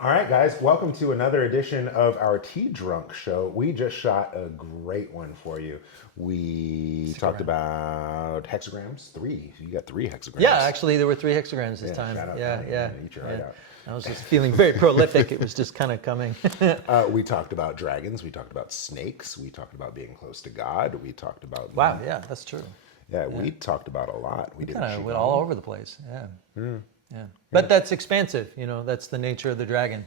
All right, guys, welcome to another edition of our Tea Drunk Show. We just shot a great one for you. We talked about hexagrams, three. You got three hexagrams. Yeah, actually, there were 3 hexagrams this time. Shout out, Yeah, Tommy. yeah. Eat your heart out. I was just feeling very prolific. It was just kind of coming. We talked about dragons. We talked about snakes. We talked about being close to God. We talked about Wow, yeah, that's true. we talked about a lot. We did Kind of Qigong. went all over the place. Yeah. Yeah. But that's expansive. That's the nature of the dragon.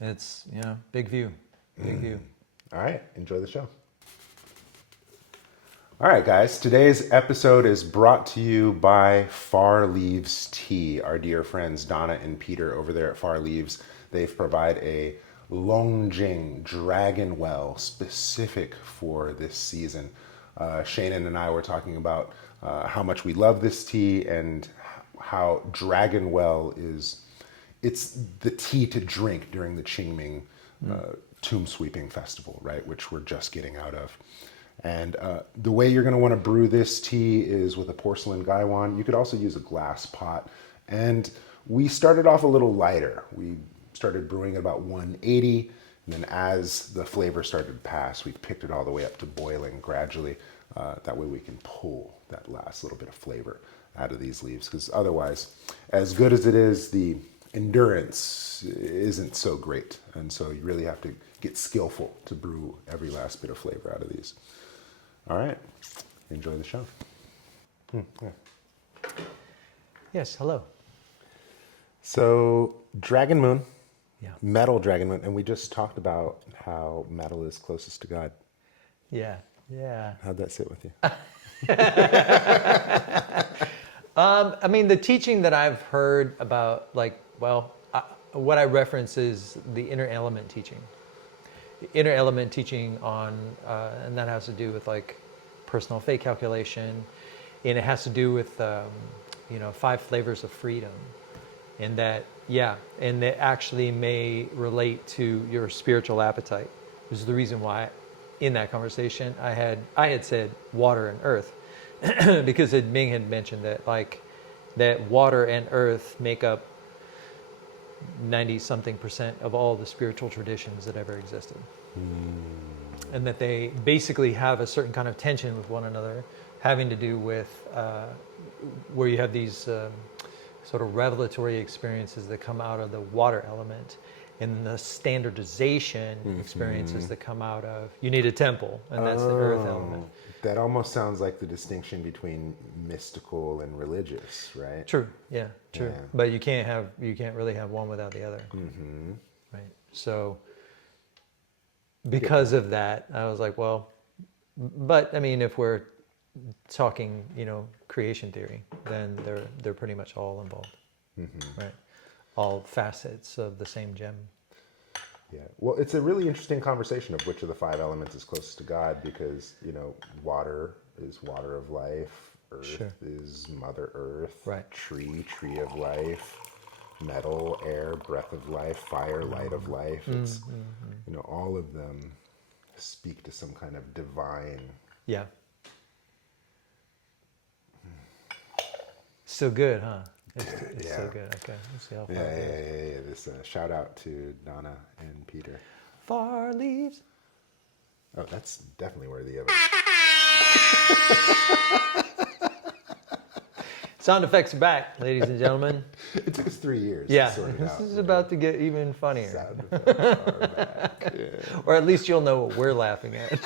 It's, big view. Big view. All right, enjoy the show. All right, guys, today's episode is brought to you by Far Leaves Tea. Our dear friends Donna and Peter over there at Far Leaves, they've provided a Longjing Dragon Well specific for this season. Shannon and I were talking about how much we love this tea and how Dragon Well it's the tea to drink during the Qingming tomb sweeping festival, right, which we're just getting out of. And the way you're going to want to brew this tea is with a porcelain gaiwan. You could also use a glass pot. And we started off a little lighter. We started brewing at about 180. And then as the flavor started to pass, we picked it all the way up to boiling gradually. That way we can pull that last little bit of flavor out of these leaves. Because otherwise, as good as it is, the endurance isn't so great. And so you really have to get skillful to brew every last bit of flavor out of these. All right, enjoy the show. Yeah. Yes, hello. So, Dragon Moon, Yeah. metal Dragon Moon, and we just talked about how metal is closest to God. Yeah, yeah. How'd that sit with you? I mean, the teaching that I've heard about, what I reference is the inner element teaching. The inner element teaching and that has to do with personal fate calculation, and it has to do with 5 flavors of freedom, and that actually may relate to your spiritual appetite, which is the reason why in that conversation I had said water and earth, because Ming had mentioned that water and earth make up 90-something% of all the spiritual traditions that ever existed. And that they basically have a certain kind of tension with one another, having to do with where you have these sort of revelatory experiences that come out of the water element, and the standardization experiences that come out of, you need a temple, and that's the earth element. That almost sounds like the distinction between mystical and religious, right? True, yeah, true. Yeah. But you can't really have one without the other. Right. So because of that, I was like, well, but I mean, if we're talking, creation theory, then they're pretty much all involved, right? All facets of the same gem. Yeah. Well, it's a really interesting conversation of which of the 5 elements is closest to God, because, water is water of life, earth Sure. is Mother Earth, Right. tree of life, metal, air, breath of life, fire, light of life. It's, all of them speak to some kind of divine. Yeah. Still good, huh? It's so good. Okay, let's see how far. Yeah. This shout out to Donna and Peter. Far leaves. Oh, that's definitely worthy of it. Sound effects are back, ladies and gentlemen. It took us 3 years. Yeah, to sort it this out. is about to get even funnier. Sound effects are back. Yeah. Or at least you'll know what we're laughing at.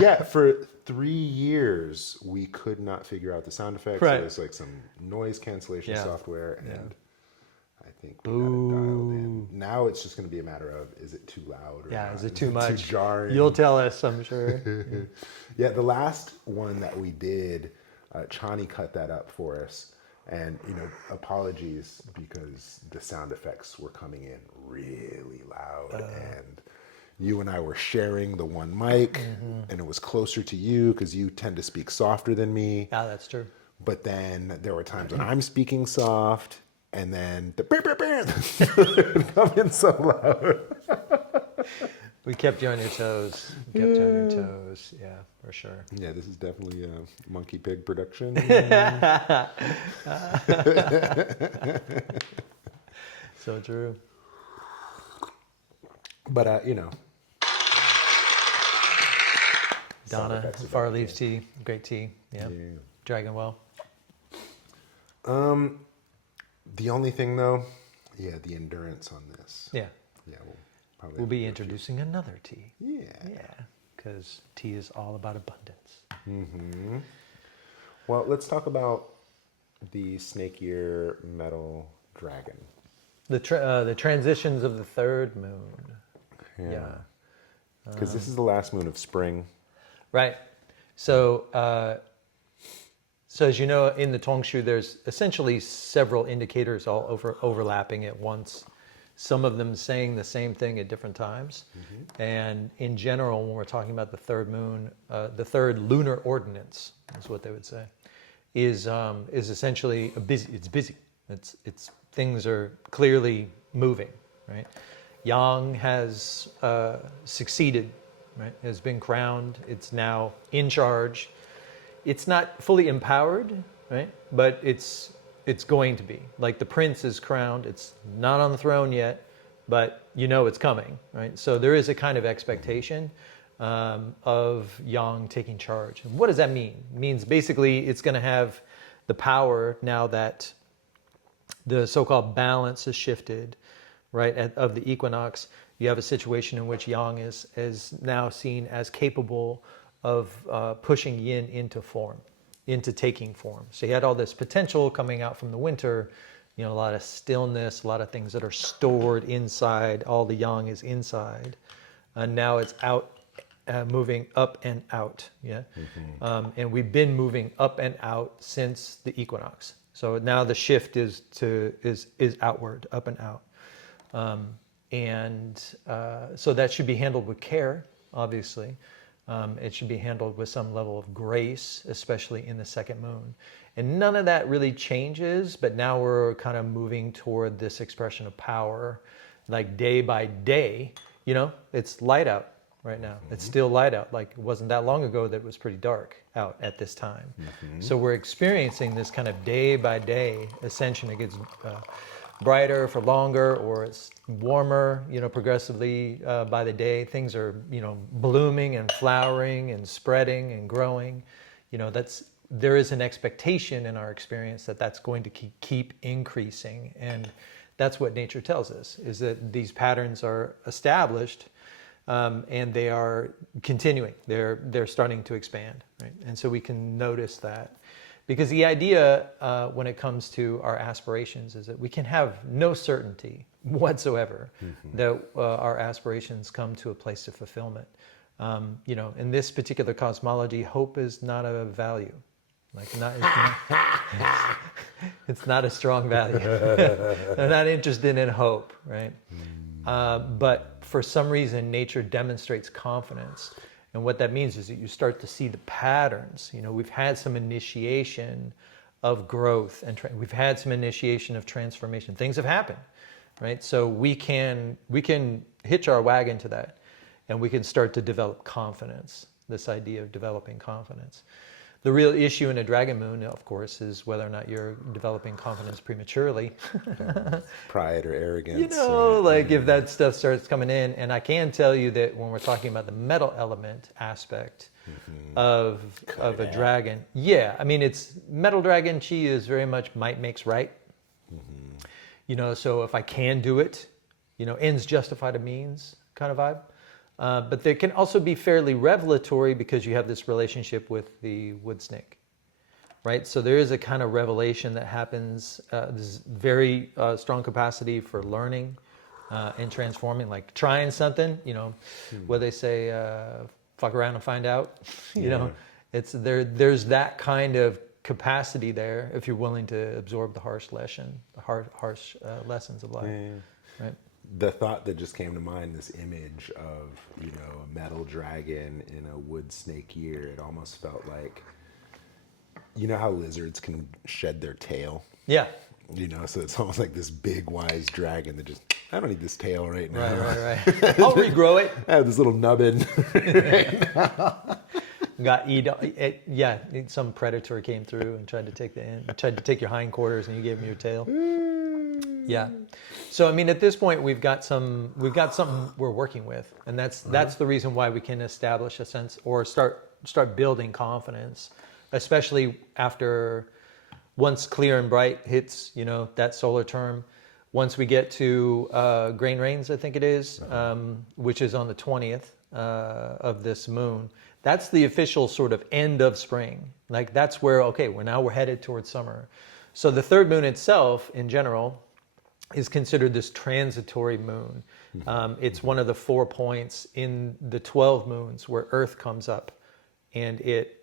Yeah, for 3 years we could not figure out the sound effects. Right. It was like some noise cancellation software, and I think we got it Ooh. dialed in. Now it's just going to be a matter of, is it too loud or Yeah, not? is it too much? Too jarring? You'll tell us, I'm sure. Yeah, the last one that we did, Chani cut that up for us. And, apologies, because the sound effects were coming in really loud. And you and I were sharing the one mic, and it was closer to you because you tend to speak softer than me. Yeah, that's true. But then there were times when I'm speaking soft, and then the come in so loud. We kept you on your toes. Yeah, for sure. Yeah, this is definitely a Monkey Pig production. So true. But sound Donna, effects are Far better, Leaves tea, great tea. Yeah. yeah. Dragon Well. The only thing though, the endurance on this. Yeah. Yeah, we'll probably We'll have be to do a introducing another tea. few. Yeah. Because tea is all about abundance. Well, let's talk about the snake ear metal dragon. The transitions of the third moon. Yeah. Because this is the last moon of spring. Right. So, so as you know, in the Tongshu, there's essentially several indicators all overlapping at once. Some of them saying the same thing at different times. And in general, when we're talking about the third moon, the third lunar ordinance is what they would say, is essentially It's busy. It's things are clearly moving, right? Yang has succeeded, right? Has been crowned. It's now in charge. It's not fully empowered, right? But it's going to be. Like the prince is crowned. It's not on the throne yet, but you know it's coming, right? So there is a kind of expectation of Yang taking charge. And what does that mean? It means basically it's going to have the power now that the so-called balance has shifted, right, of the equinox. You have a situation in which Yang is now seen as capable of pushing Yin into form, into taking form. So you had all this potential coming out from the winter, a lot of stillness, a lot of things that are stored inside. All the Yang is inside. And now it's out, moving up and out. Yeah. And we've been moving up and out since the equinox. So now the shift is outward, up and out. So that should be handled with care, obviously. It should be handled with some level of grace, especially in the second moon. And none of that really changes, but now we're kind of moving toward this expression of power, like day by day. It's light out right now. It's still light out. Like it wasn't that long ago that it was pretty dark out at this time. So we're experiencing this kind of day by day ascension. It gets brighter for longer, or it's warmer, progressively by the day. Things are, blooming and flowering and spreading and growing. There is an expectation in our experience that that's going to keep increasing. And that's what nature tells us, is that these patterns are established and they are continuing. They're starting to expand, right? And so we can notice that. Because the idea when it comes to our aspirations is that we can have no certainty whatsoever that our aspirations come to a place of fulfillment. In this particular cosmology, hope is not a value. It's not a strong value. They're not interested in hope, right? But for some reason, nature demonstrates confidence. And what that means is that you start to see the patterns. We've had some initiation of growth, and we've had some initiation of transformation. Things have happened, right? So we can hitch our wagon to that, and we can start to develop confidence, this idea of developing confidence. The real issue in a dragon moon, of course, is whether or not you're developing confidence prematurely. Pride or arrogance. If that stuff starts coming in. And I can tell you that when we're talking about the metal element aspect of a dragon, it's metal dragon chi is very much might makes right. So if I can do it, ends justify the means kind of vibe. But they can also be fairly revelatory because you have this relationship with the wood snake, right? So there is a kind of revelation that happens, this very strong capacity for learning and transforming, like trying something, what they say, fuck around and find out, there's that kind of capacity there if you're willing to absorb the harsh lessons of life, right? The thought that just came to mind, this image of, a metal dragon in a wood snake ear, it almost felt like, how lizards can shed their tail? Yeah. So it's almost like this big, wise dragon that just, I don't need this tail right now. Right. I'll regrow it. I have this little nubbin. Some predator came through and tried to take your hindquarters and you gave him your tail. Yeah. So I mean, at this point, we've got something we're working with, and that's the reason why we can establish a sense or start building confidence, especially after once clear and bright hits, that solar term. Once we get to grain rains, I think it is, which is on the 20th of this moon. That's the official sort of end of spring. Like that's where we're headed towards summer. So the third moon itself, in general, is considered this transitory moon. It's one of the 4 points in the 12 moons where Earth comes up, and it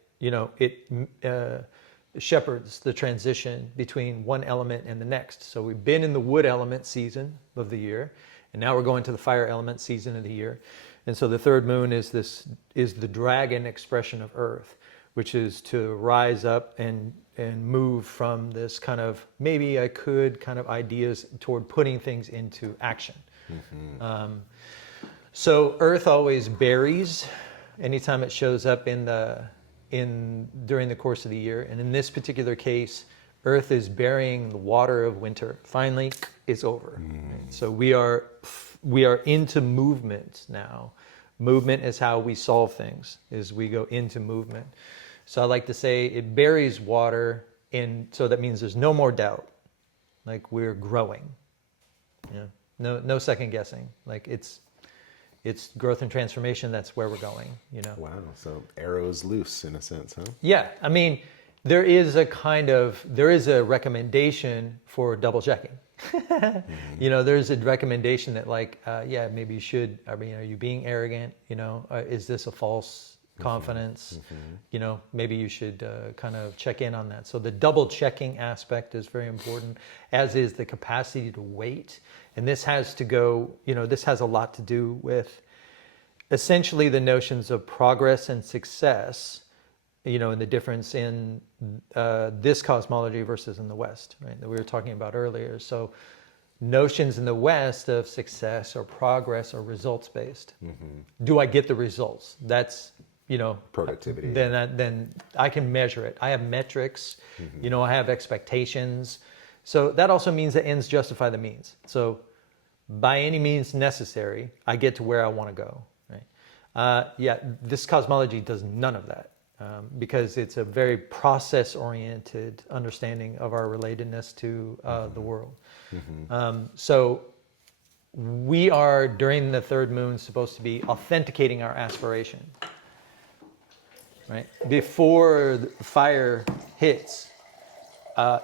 shepherds the transition between one element and the next. So we've been in the wood element season of the year, and now we're going to the fire element season of the year. And so the third moon is the dragon expression of Earth, which is to rise up and move from this kind of maybe I could kind of ideas toward putting things into action. So Earth always buries anytime it shows up during the course of the year, and in this particular case, Earth is burying the water of winter. Finally, it's over. Right? So we are into movement now. Movement is how we solve things. Is we go into movement. So I like to say it buries water, and so that means there's no more doubt. Like we're growing. No second guessing. Like it's growth and transformation. That's where we're going. Wow. So arrows loose in a sense, huh? Yeah. I mean, there is a recommendation for double checking. There's a recommendation that maybe you should. I mean, are you being arrogant? Is this a false confidence? Maybe you should kind of check in on that. So the double checking aspect is very important, as is the capacity to wait. And this has a lot to do with essentially the notions of progress and success, and the difference in this cosmology versus in the West, right, that we were talking about earlier. So notions in the West of success or progress are results-based. Do I get the results? That's, productivity. Then I can measure it. I have metrics, I have expectations. So that also means that ends justify the means. So by any means necessary, I get to where I want to go. Right? This cosmology does none of that because it's a very process-oriented understanding of our relatedness to the world. So we are, during the third moon, supposed to be authenticating our aspiration. Right? Before the fire hits,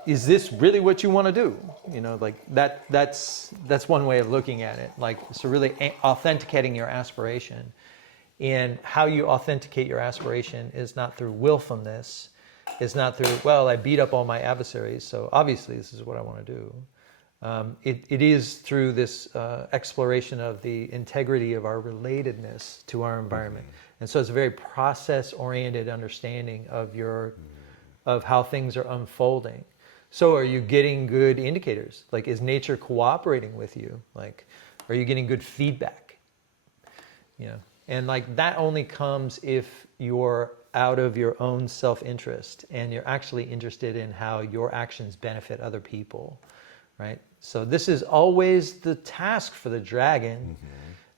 is this really what you want to do? That's one way of looking at it. So really authenticating your aspiration. And how you authenticate your aspiration is not through willfulness. It's not through, I beat up all my adversaries, so obviously this is what I want to do. It is through this exploration of the integrity of our relatedness to our environment. And so it's a very process-oriented understanding of how things are unfolding. So are you getting good indicators? Is nature cooperating with you? Are you getting good feedback? And that only comes if you're out of your own self-interest and you're actually interested in how your actions benefit other people, right? So this is always the task for the dragon,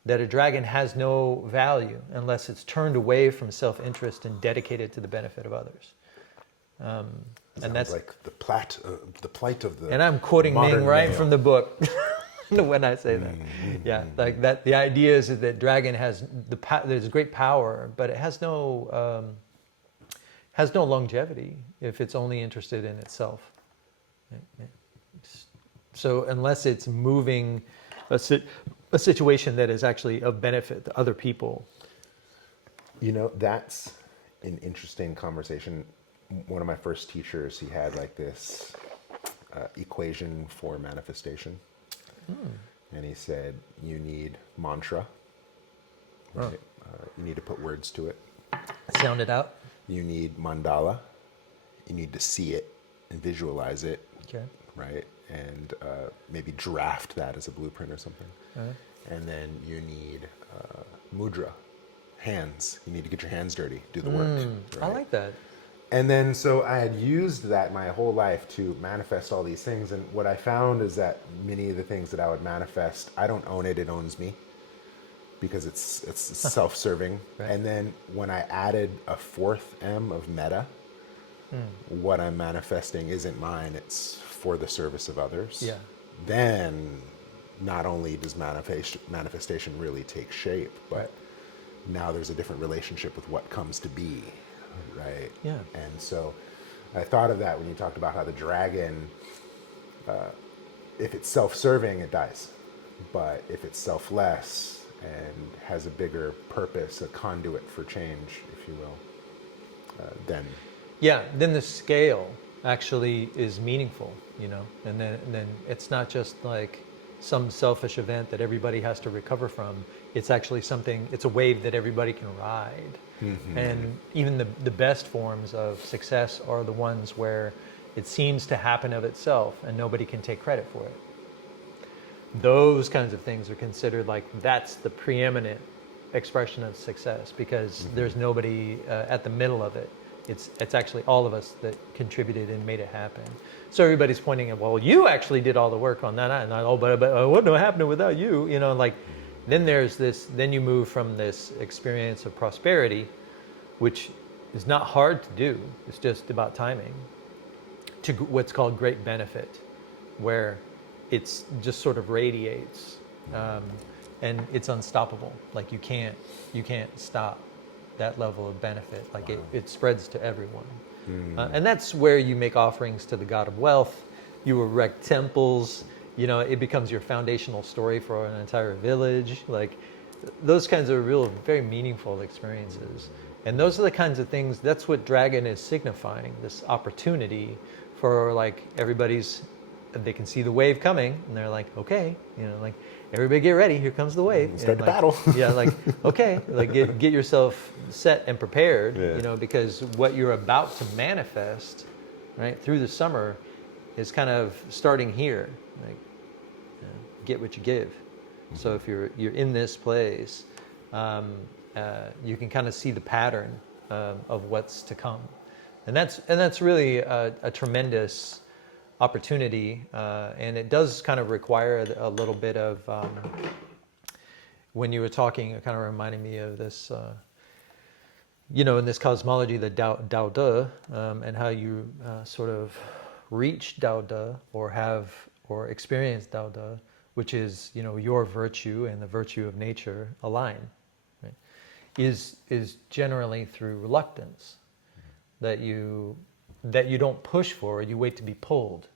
that a dragon has no value unless it's turned away from self-interest and dedicated to the benefit of others. And that's like the plight of the. And I'm quoting Ming right from the book when I say that. Yeah, that. The idea is that dragon has there's great power, but it has no longevity if it's only interested in itself. So unless it's moving a situation that is actually of benefit to other people. That's an interesting conversation. One of my first teachers, he had this equation for manifestation. And he said, you need mantra. Right? You need to put words to it. Sound it out. You need mandala. You need to see it and visualize it. Okay. Right? And maybe draft that as a blueprint or something. Right. And then you need mudra, hands. You need to get your hands dirty, do the work. Right? I like that. And then so I had used that my whole life to manifest all these things. And what I found is that many of the things that I would manifest, I don't own it, it owns me because it's self-serving. Right. And then when I added a fourth M of meta, what I'm manifesting isn't mine, it's for the service of others. Yeah. Then not only does manifestation really take shape, but Right. now there's a different relationship with what comes to be, right? Yeah. And so I thought of that when you talked about how the dragon, if it's self-serving, it dies. But if it's selfless and has a bigger purpose, a conduit for change, if you will, then Yeah, then the scale actually is meaningful, and then it's not just like some selfish event that everybody has to recover from. It's actually something, it's a wave that everybody can ride. And even the best forms of success are the ones where it seems to happen of itself and nobody can take credit for it. Those kinds of things are considered like that's the preeminent expression of success because there's nobody at the middle of it. It's actually all of us that contributed and made it happen. So everybody's pointing at, well, you actually did all the work on that, and but it wouldn't have happened without you. Then there's this. Then you move from this experience of prosperity, which is not hard to do. It's just about timing, to what's called great benefit, where it's just sort of radiates, and it's unstoppable. Like you can't stop that level of benefit. Like it spreads to everyone. And that's where you make offerings to the god of wealth. You erect temples. It becomes your foundational story for an entire village. Like those kinds of very meaningful experiences. And those are the kinds of things, that's what dragon is signifying, this opportunity for like they can see the wave coming and they're like, okay, like everybody get ready, here comes the wave. Start the like, battle. Yeah, like, okay, like get yourself set and prepared, Yeah. Because what you're about to manifest, right, through the summer is kind of starting here. Like, get what you give. So if you're in this place, you can kind of see the pattern of what's to come. And that's really a tremendous opportunity, and it does kind of require a little bit of, when you were talking, it kind of reminded me of this, in this cosmology, the Dao De, and how you sort of reach Dao De or experience Dao De, which is, your virtue and the virtue of nature align, right? Is generally through reluctance, that you don't push for, you wait to be pulled.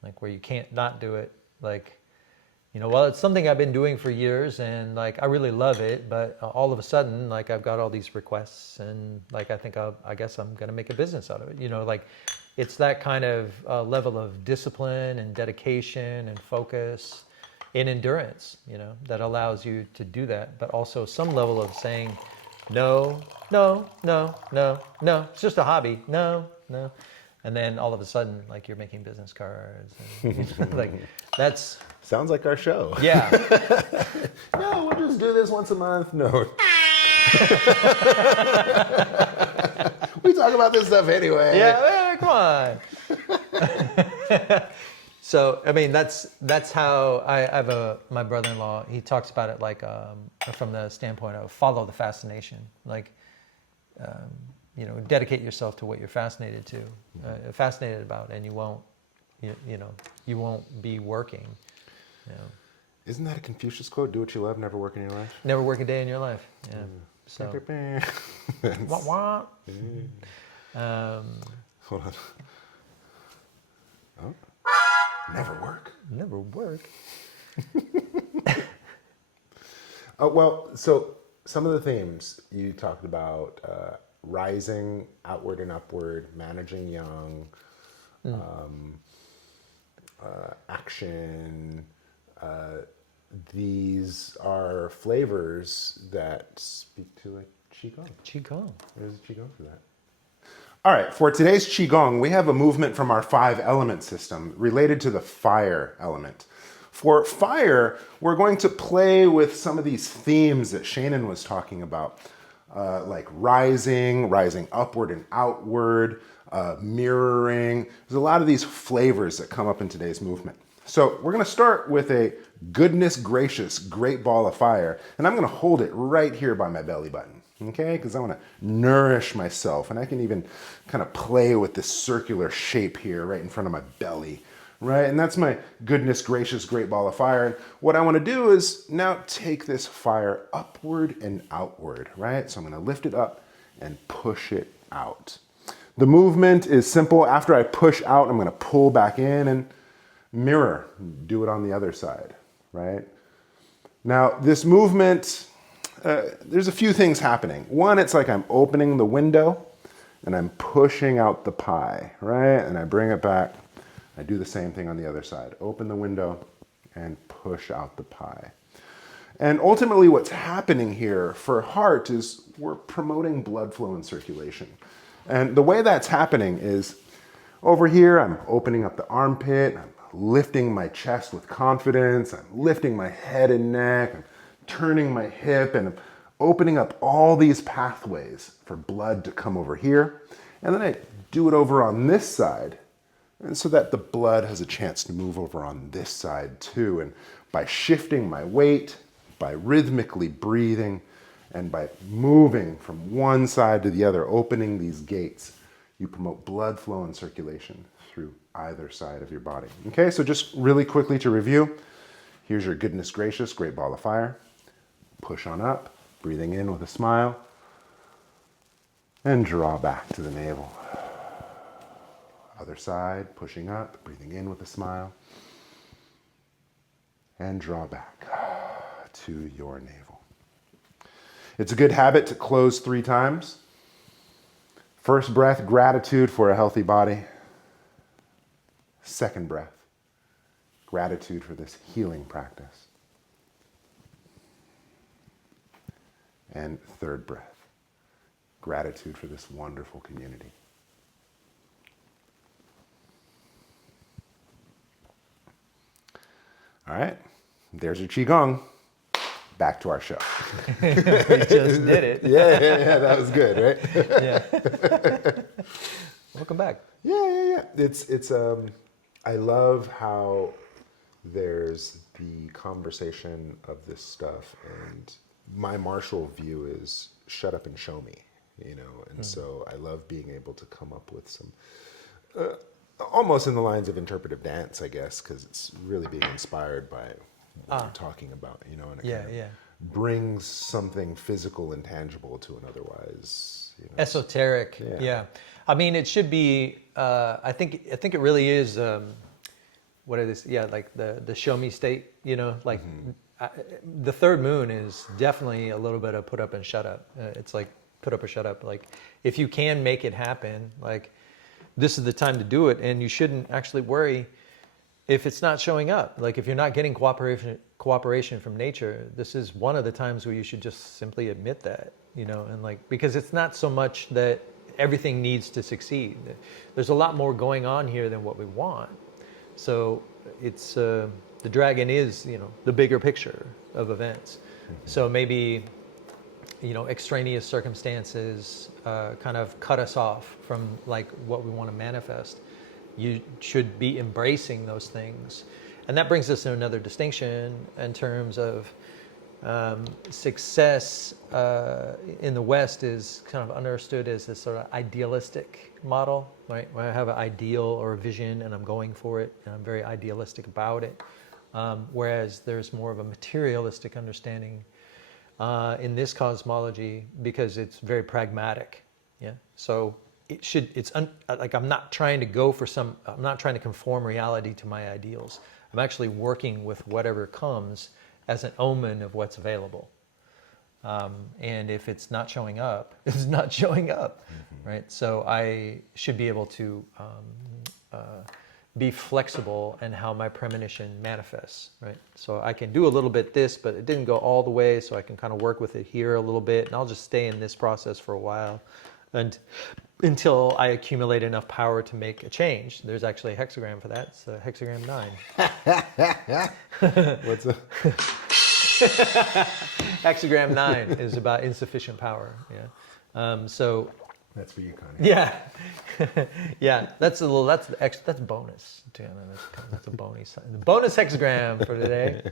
Like where you can't not do it. Like, well, it's something I've been doing for years and like I really love it, but all of a sudden, like I've got all these requests and like I guess I'm gonna make a business out of it. Like it's that kind of level of discipline and dedication and focus and endurance, that allows you to do that, but also some level of saying, no, it's just a hobby. No. And then all of a sudden, like you're making business cards. And, like that's... Sounds like our show. Yeah. No, we'll just do this once a month. No. We talk about this stuff anyway. Yeah, come on. So, I mean, that's how I have my brother-in-law, he talks about it like from the standpoint of follow the fascination. Like, dedicate yourself to what you're fascinated about, and you won't be working. Isn't that a Confucius quote? Do what you love, never work in your life. Never work a day in your life. Yeah. So. Wah, wah. Hold on. Oh. Never work. Never work. Well, so some of the themes you talked about, rising, outward and upward, managing young, action. These are flavors that speak to a Qigong. Qigong. There's a Qigong for that. All right, for today's Qigong, we have a movement from our 5-element system related to the fire element. For fire, we're going to play with some of these themes that Shannon was talking about. like rising upward and outward, mirroring. There's a lot of these flavors that come up in today's movement. So we're going to start with a goodness gracious great ball of fire, and I'm going to hold it right here by my belly button, okay? Because I want to nourish myself, and I can even kind of play with this circular shape here right in front of my belly, right? And that's my goodness gracious great ball of fire. And what I want to do is now take this fire upward and outward, right? So I'm going to lift it up and push it out. The movement is simple. After I push out, I'm going to pull back in and mirror, do it on the other side, right? Now, this movement, there's a few things happening. One, it's like I'm opening the window and I'm pushing out the pie, right? And I bring it back. I do the same thing on the other side. Open the window and push out the pie. And ultimately what's happening here for heart is we're promoting blood flow and circulation. And the way that's happening is over here, I'm opening up the armpit, I'm lifting my chest with confidence, I'm lifting my head and neck, I'm turning my hip, and I'm opening up all these pathways for blood to come over here. And then I do it over on this side, and so that the blood has a chance to move over on this side too. And by shifting my weight, by rhythmically breathing, and by moving from one side to the other, opening these gates, you promote blood flow and circulation through either side of your body. Okay, so just really quickly to review, here's your goodness gracious great ball of fire. Push on up, breathing in with a smile, and draw back to the navel. Other side, pushing up, breathing in with a smile, and draw back to your navel. It's a good habit to close 3 times. First breath, gratitude for a healthy body. Second breath, gratitude for this healing practice. And third breath, gratitude for this wonderful community. All right, there's your Qigong. Back to our show. We just did it. Yeah, that was good, right? Yeah. Welcome back. Yeah. It's I love how there's the conversation of this stuff, and my martial view is shut up and show me, you know, and so I love being able to come up with some almost in the lines of interpretive dance, I guess, because it's really being inspired by what you're talking about, you know, and it kind of brings something physical and tangible to an otherwise, you know, esoteric. Yeah. I mean, it should be. I think it really is. What it is? Yeah, like the show me state. You know, like the third moon is definitely a little bit of put up and shut up. It's like put up or shut up. Like if you can make it happen, like this is the time to do it, and you shouldn't actually worry if it's not showing up. Like if you're not getting cooperation from nature, this is one of the times where you should just simply admit that, you know, and like, because it's not so much that everything needs to succeed. There's a lot more going on here than what we want. So it's, the dragon is, you know, the bigger picture of events. So maybe, you know, extraneous circumstances kind of cut us off from like what we want to manifest. You should be embracing those things. And that brings us to another distinction in terms of success in the West is kind of understood as this sort of idealistic model, right? Where I have an ideal or a vision and I'm going for it and I'm very idealistic about it. Whereas there's more of a materialistic understanding in this cosmology because it's very pragmatic. Yeah. So like I'm not trying to I'm not trying to conform reality to my ideals. I'm actually working with whatever comes as an omen of what's available. And if it's not showing up, it's not showing up, right? So I should be able to be flexible in how my premonition manifests, right? So I can do a little bit this, but it didn't go all the way, so I can kind of work with it here a little bit, and I'll just stay in this process for a while until I accumulate enough power to make a change. There's actually a hexagram for that. It's hexagram 9. What's Hexagram 9 is about insufficient power. Yeah. So That's for you, Connie. yeah, yeah. That's that's bonus. That's a bonus hexagram for today.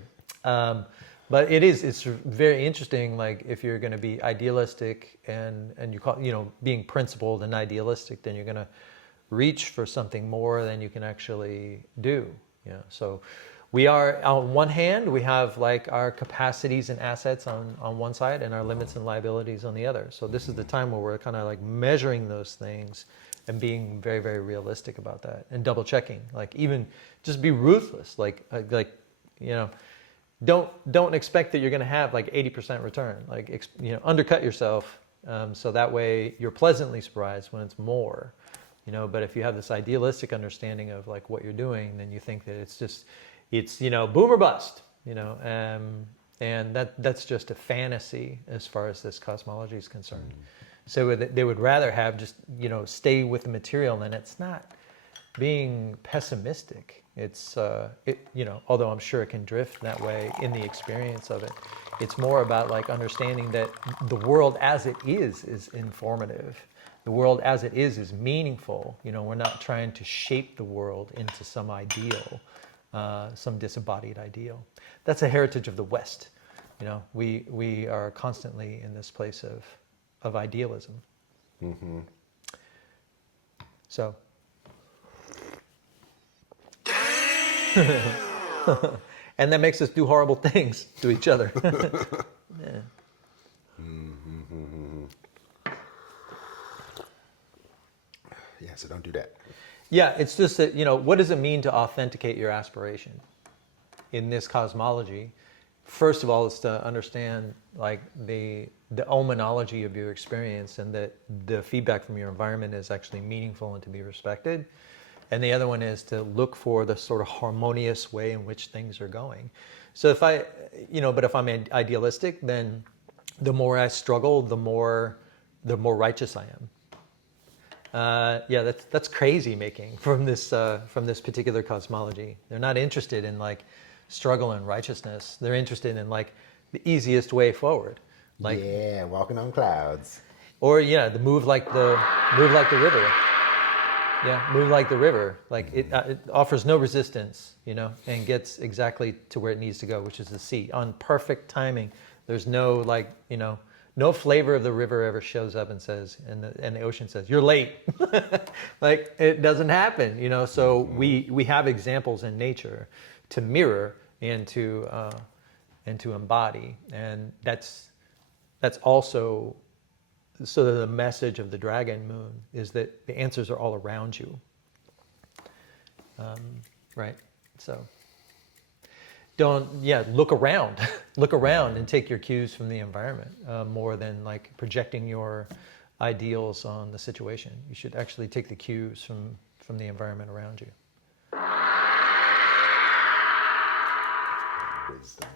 But it's very interesting. Like if you're going to be idealistic and you call being principled and idealistic, then you're going to reach for something more than you can actually do. Yeah. So we are, on one hand, we have like our capacities and assets on one side and our limits and liabilities on the other. So this is the time where we're kind of like measuring those things and being very, very realistic about that and double checking. Like even just be ruthless. Like don't expect that you're going to have like 80% return. Like undercut yourself so that way you're pleasantly surprised when it's more. But if you have this idealistic understanding of like what you're doing, then you think that it's boom or bust, and that's just a fantasy as far as this cosmology is concerned. So they would rather have just stay with the material, and it's not being pessimistic. It's although I'm sure it can drift that way in the experience of it. It's more about like understanding that the world as it is informative. The world as it is meaningful. We're not trying to shape the world into some ideal, some disembodied ideal. That's a heritage of the West. We are constantly in this place of idealism. Mm-hmm. So. And that makes us do horrible things to each other. Yeah. Yeah, so don't do that. Yeah, it's just that, what does it mean to authenticate your aspiration in this cosmology? First of all, it's to understand like the omenology of your experience and that the feedback from your environment is actually meaningful and to be respected. And the other one is to look for the sort of harmonious way in which things are going. So if I'm idealistic, then the more I struggle, the more righteous I am. That's crazy making from this particular cosmology. They're not interested in like struggle and righteousness. They're interested in like the easiest way forward. Like walking on clouds. Or the move like the river. Yeah, move like the river. Like it offers no resistance, and gets exactly to where it needs to go, which is the sea, on perfect timing. There's no no flavor of the river ever shows up and says, and the ocean says, "You're late." Like it doesn't happen, So we have examples in nature to mirror and to embody, and that's also. So the message of the dragon moon is that the answers are all around you, right? So look around, look around, and take your cues from the environment more than like projecting your ideals on the situation. You should actually take the cues from the environment around you. Wisdom.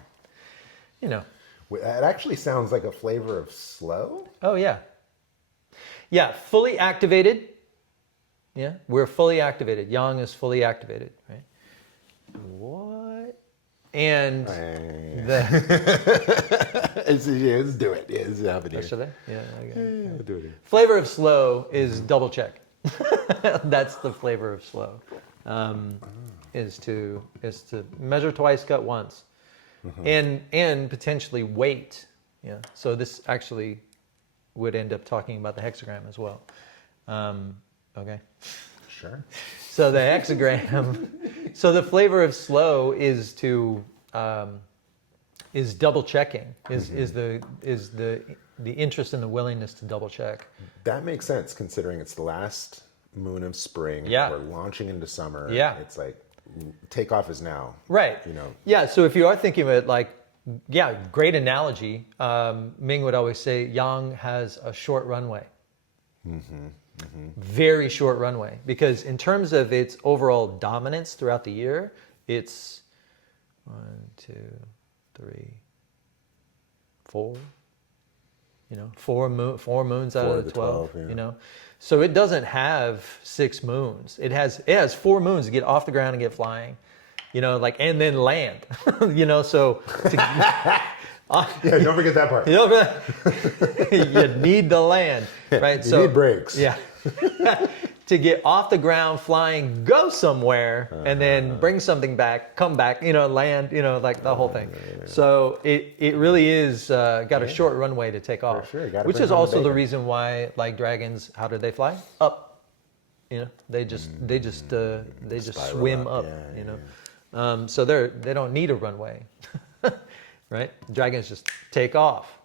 It actually sounds like a flavor of slow. Oh yeah. Yeah, fully activated. Yeah, we're fully activated. Yang is fully activated, right? What? And let's do it. Yeah, this is happening. Should I? Yeah, okay. Do it. Flavor of slow is double check. That's the flavor of slow. Is to measure twice, cut once, and potentially wait. Yeah. So this actually would end up talking about the hexagram as well. Okay. Sure. So the hexagram. So the flavor of slow is double checking. Is the interest and the willingness to double check. That makes sense considering it's the last moon of spring. Yeah. We're launching into summer. Yeah. It's like takeoff is now. Right. Yeah. So if you are thinking of it like. Yeah, great analogy. Ming would always say Yang has a short runway. Very short runway. Because in terms of its overall dominance throughout the year, it's 1, 2, 3, 4. 4 moons out of the 12. Yeah. So it doesn't have 6 moons. It has 4 moons to get off the ground and get flying. And then land, so Yeah, don't forget that part. You know, you need the land, right? You need brakes. Yeah. To get off the ground, flying, go somewhere, and then bring something back, come back, land, like the whole thing. So it really is got a short runway to take off, sure, gotta which bring is home the also the bacon. reason why, like dragons, how do they fly? Up. They just Spiral swim up, up. yeah, So they don't need a runway, right? Dragons just take off.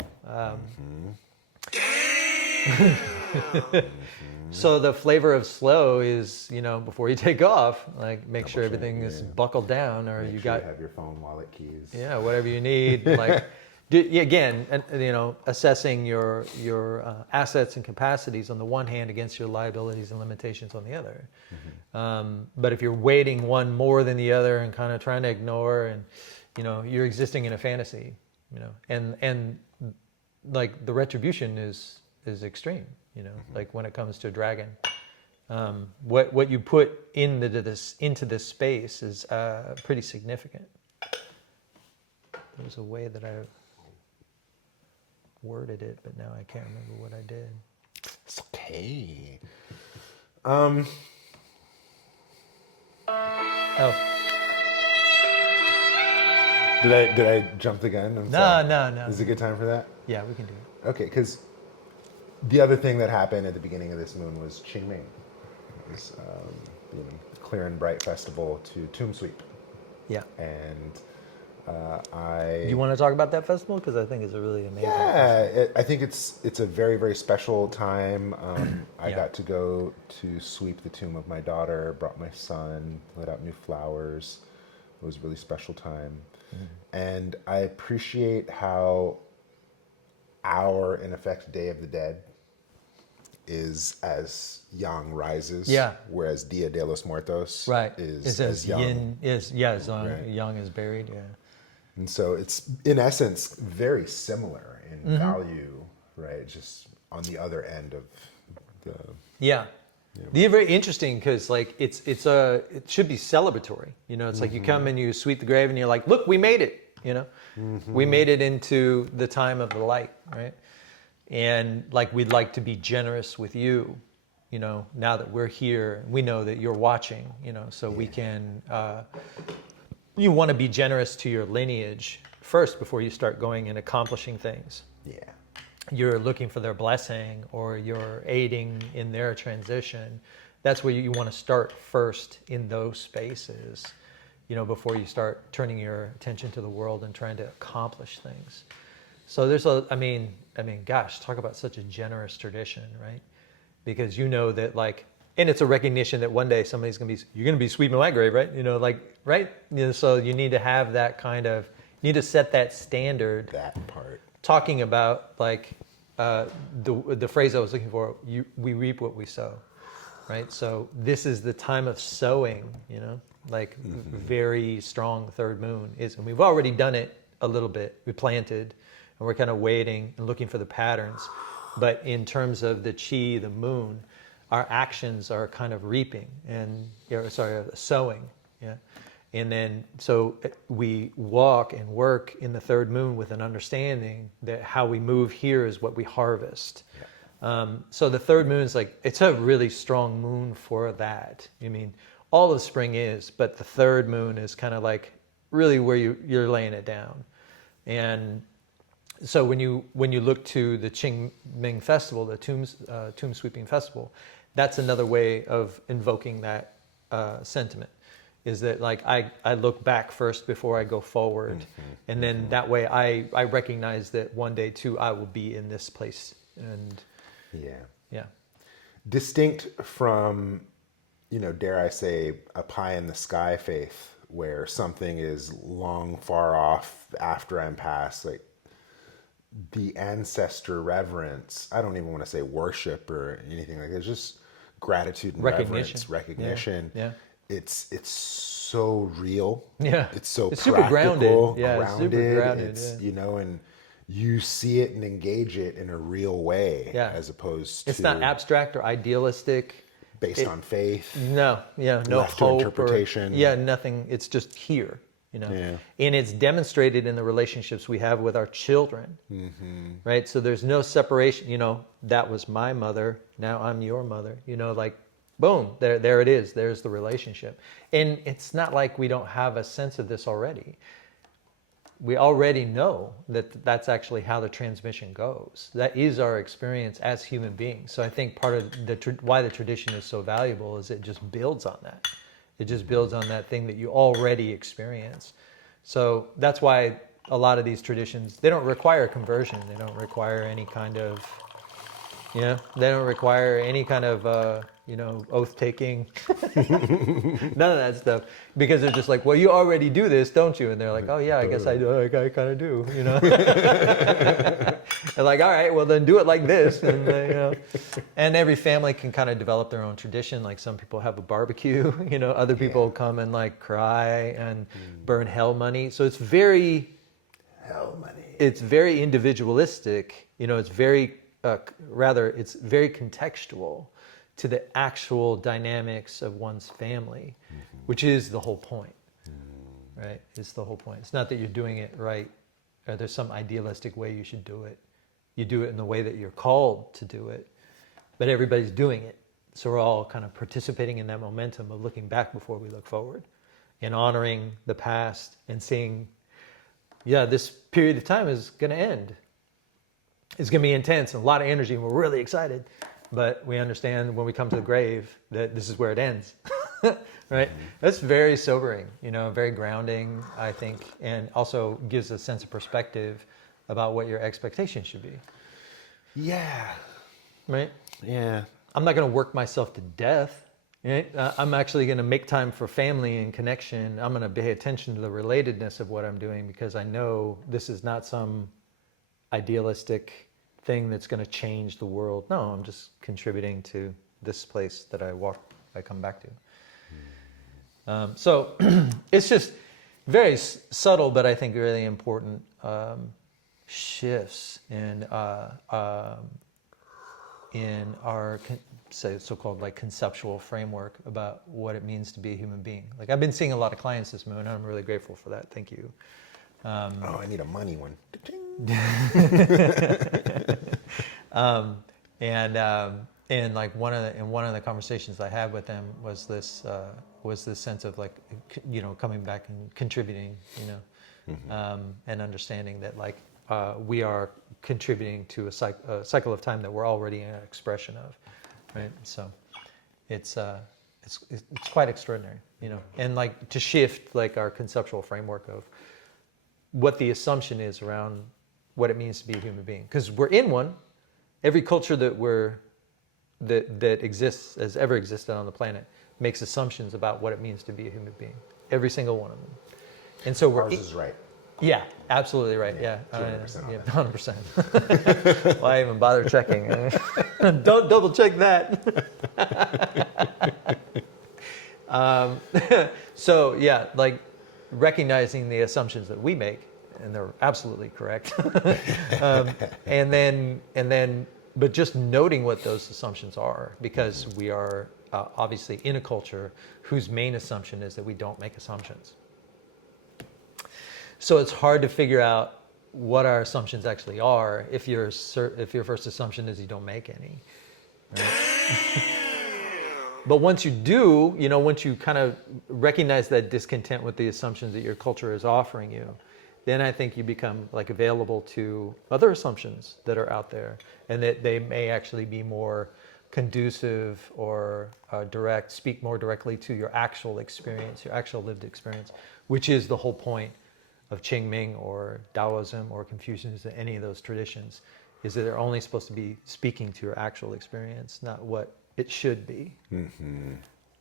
So the flavor of slow is, before you take off, like make sure everything is buckled down, or you got, have your phone, wallet, keys. yeah, whatever you need. Like, again, assessing your assets and capacities on the one hand against your liabilities and limitations on the other. But if you're weighting one more than the other and kind of trying to ignore, and you're existing in a fantasy, and like the retribution is extreme. Like when it comes to a dragon, what you put into this space is pretty significant. There's a way that I worded it, but now I can't remember what I did. It's okay. Oh, Did I jump the gun? I'm no, sorry. no. Is it a good time for that? Yeah, we can do it. Okay, because the other thing that happened at the beginning of this moon was Qingming. It was the Clear and Bright Festival to Tomb Sweep. Yeah. And Do you want to talk about that festival? Because I think it's a really amazing Yeah, I think it's a very, very special time. I Yeah. got to go to sweep the tomb of my daughter, brought my son, lit out new flowers. It was a really special time. And I appreciate how our, in effect, Day of the Dead is as Yang rises, Yeah. whereas Dia de los Muertos Right. is It as says young. yin is Right. young is buried. Yeah. And so it's, in essence, very similar in value, right? Just on the other end of the... Yeah. They're very interesting because like it should be celebratory. It's like you come and you sweep the grave and you're like, look, we made it. We made it into the time of the light, right? And like we'd like to be generous with you, now that we're here, we know that you're watching, so we can. You want to be generous to your lineage first before you start going and accomplishing things. Yeah. You're looking for their blessing or you're aiding in their transition. That's where you want to start first in those spaces, before you start turning your attention to the world and trying to accomplish things. So there's gosh, talk about such a generous tradition, right? Because that and it's a recognition that one day you're going to be sweeping my grave, right? Right? So you need to have that you need to set that standard. That part. Talking about the phrase I was looking for, we reap what we sow, right? So this is the time of sowing, very strong third moon is, and we've already done it a little bit. We planted, and we're kind of waiting and looking for the patterns. But in terms of the chi, the moon, our actions are kind of reaping and sowing, yeah. And then, so we walk and work in the third moon with an understanding that how we move here is what we harvest. Yeah. So the third moon is it's a really strong moon for that. All of spring is, but the third moon is kind of really where you're laying it down. And so when you look to the Qingming festival, the tomb sweeping festival, that's another way of invoking that sentiment. Is that I look back first before I go forward, and then that way I recognize that one day too I will be in this place, and yeah, distinct from, dare I say, a pie in the sky faith where something is long far off after I'm past, the ancestor reverence. I don't even want to say worship or anything like that. It's just gratitude and recognition. Yeah. It's so real. Yeah. It's so it's practical, super grounded. Yeah, grounded. it's super grounded. It's, and you see it and engage it in a real way, as opposed to... It's not abstract or idealistic. Based on faith. No, no left to hope interpretation. nothing. It's just here, you know, Yeah. and it's demonstrated in the relationships we have with our children, right? So there's no separation, you know, that was my mother, now I'm your mother, you know, like, boom, there it is. There's the relationship. And it's not like we don't have a sense of this already. We already know that that's actually how the transmission goes. That is our experience as human beings. So I think part of why the tradition is so valuable is it just builds on that. It just builds on that thing that you already experience. So that's why a lot of these traditions, they don't require conversion. They don't require any kind of, you know, they don't require any kind of, you know, oath taking, none of that stuff, because they're just like, well, you already do this, don't you? And they're like, oh yeah, I guess I do. I kind of do, you know. They're like, all right, well then do it like this, and you know. And every family can kind of develop their own tradition. Like some people have a barbecue, you know. Other people come and like cry and burn hell money. So it's very Hell money. it's very individualistic, you know. It's very it's very contextual to the actual dynamics of one's family, which is the whole point, right? It's the whole point. It's not that you're doing it right, or there's some idealistic way you should do it. You do it in the way that you're called to do it, but everybody's doing it. So we're all kind of participating in that momentum of looking back before we look forward, and honoring the past and seeing, yeah, this period of time is going to end. It's going to be intense and a lot of energy, and we're really excited. But we understand when we come to the grave that this is where it ends, right? That's very sobering, you know, very grounding, I think, and also gives a sense of perspective about what your expectations should be, Yeah. right? Yeah. I'm not going to work myself to death. Right? I'm actually going to make time for family and connection. I'm going to pay attention to the relatedness of what I'm doing, because I know this is not some idealistic thing that's going to change the world. No, I'm just contributing to this place that I come back to. So it's just very subtle, but I think really important shifts in our so-called like conceptual framework about what it means to be a human being. Like I've been seeing a lot of clients this moon, and I'm really grateful for that. Thank you. Oh, I need a money one. And like one of the conversations I had with them was this sense of like, you know, coming back and contributing, you know, and understanding that like we are contributing to a cycle of time that we're already an expression of, right? So it's quite extraordinary, you know, and like to shift like our conceptual framework of what the assumption is around what it means to be a human being, because we're in one. Every culture that exists, has ever existed on the planet, makes assumptions about what it means to be a human being. Every single one of them. And so Ours is right. Yeah, absolutely right. Yeah, 200% yeah, 100%. Why even bother checking? Don't double check that. So yeah, like recognizing the assumptions that we make, and they're absolutely correct. And then, but just noting what those assumptions are, because we are obviously in a culture whose main assumption is that we don't make assumptions. So it's hard to figure out what our assumptions actually are if your first assumption is you don't make any. Right? But once you do, you know, once you kind of recognize that discontent with the assumptions that your culture is offering you, then I think you become like available to other assumptions that are out there, and that they may actually be more conducive or direct, speak more directly to your actual experience, your actual lived experience, which is the whole point of Qingming or Taoism or Confucianism, any of those traditions, is that they're only supposed to be speaking to your actual experience, not what it should be.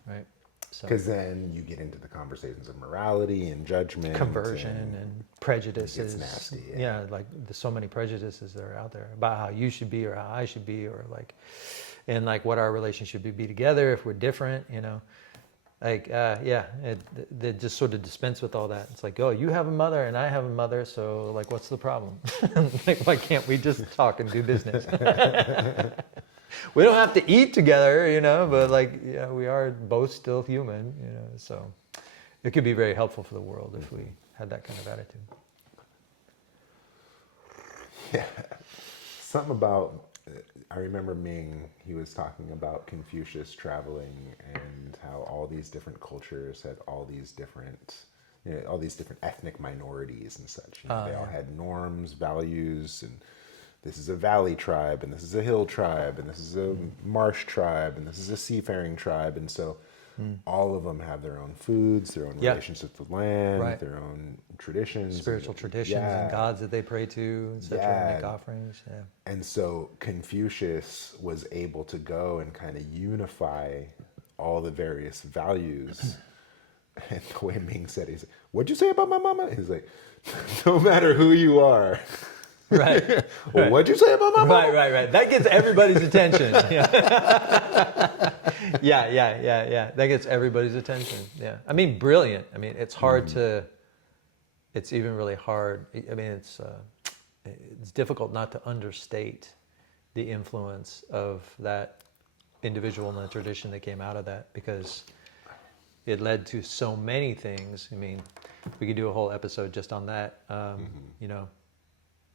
Right? So Because then you get into the conversations of morality and judgment. conversion and prejudices. It's nasty. Yeah, like there's so many prejudices that are out there about how you should be or how I should be, or like, and like what our relationship should be together if we're different, you know. Like, they just sort of dispense with all that. It's like, oh, you have a mother and I have a mother, so like, what's the problem? Like, why can't we just talk and do business? We don't have to eat together, you know, but like, yeah, we are both still human, you know, so it could be very helpful for the world if we had that kind of attitude. Yeah. Something about, I remember Ming, he was talking about Confucius traveling and how all these different cultures had all these different, all these different ethnic minorities and such. They all had norms, values, and this is a valley tribe, and this is a hill tribe, and this is a marsh tribe, and this is a seafaring tribe. And so all of them have their own foods, their own relationships with land, Right. their own traditions. Spiritual traditions Yeah. and gods that they pray to, etc. Yeah. Make offerings. Yeah. And so Confucius was able to go and kind of unify all the various values. And the way Ming said, he's like, "What'd you say about my mama?" He's like, "No matter who you are." Right. Well, what'd you say about my mama? Right. That gets everybody's attention. Yeah. That gets everybody's attention. Yeah. I mean, brilliant. I mean, it's hard to. It's even really hard. I mean, it's difficult not to understate the influence of that individual and the tradition that came out of that, because it led to so many things. I mean, we could do a whole episode just on that. You know,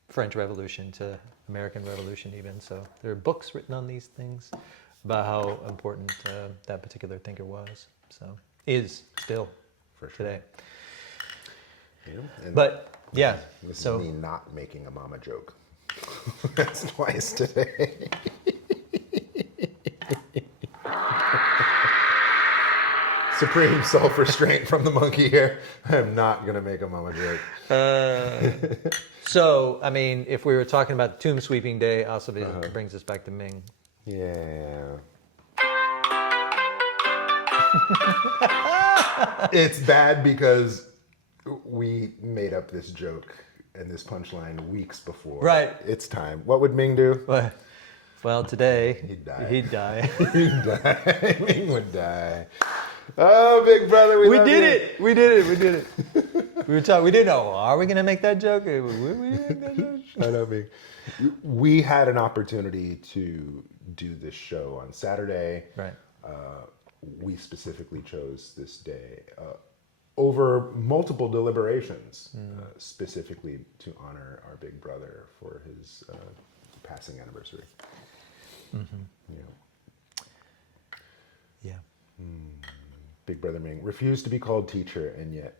French Revolution to American Revolution even. So there are books written on these things about how important that particular thinker was. So is still For sure. today. Yeah, and But yeah, this so is me not making a mama joke. That's twice today. Supreme self-restraint from the monkey here. I'm not gonna make a mama joke. so I mean, if we were talking about Tomb Sweeping Day, also brings us back to Ming. Yeah. It's bad because we made up this joke and this punchline weeks before. Right. It's time. What would Ming do? Well, today He'd die. He'd die. He'd die. Ming would die. Oh, big brother, We love did you. it. We did it. We were talking. We didn't know. Are we gonna make that joke? Will we make that joke? I know, Ming. We had an opportunity to do this show on Saturday. Right. We specifically chose this day over multiple deliberations, specifically to honor our big brother for his passing anniversary. Mm-hmm. Yeah. Big brother Ming refused to be called teacher, and yet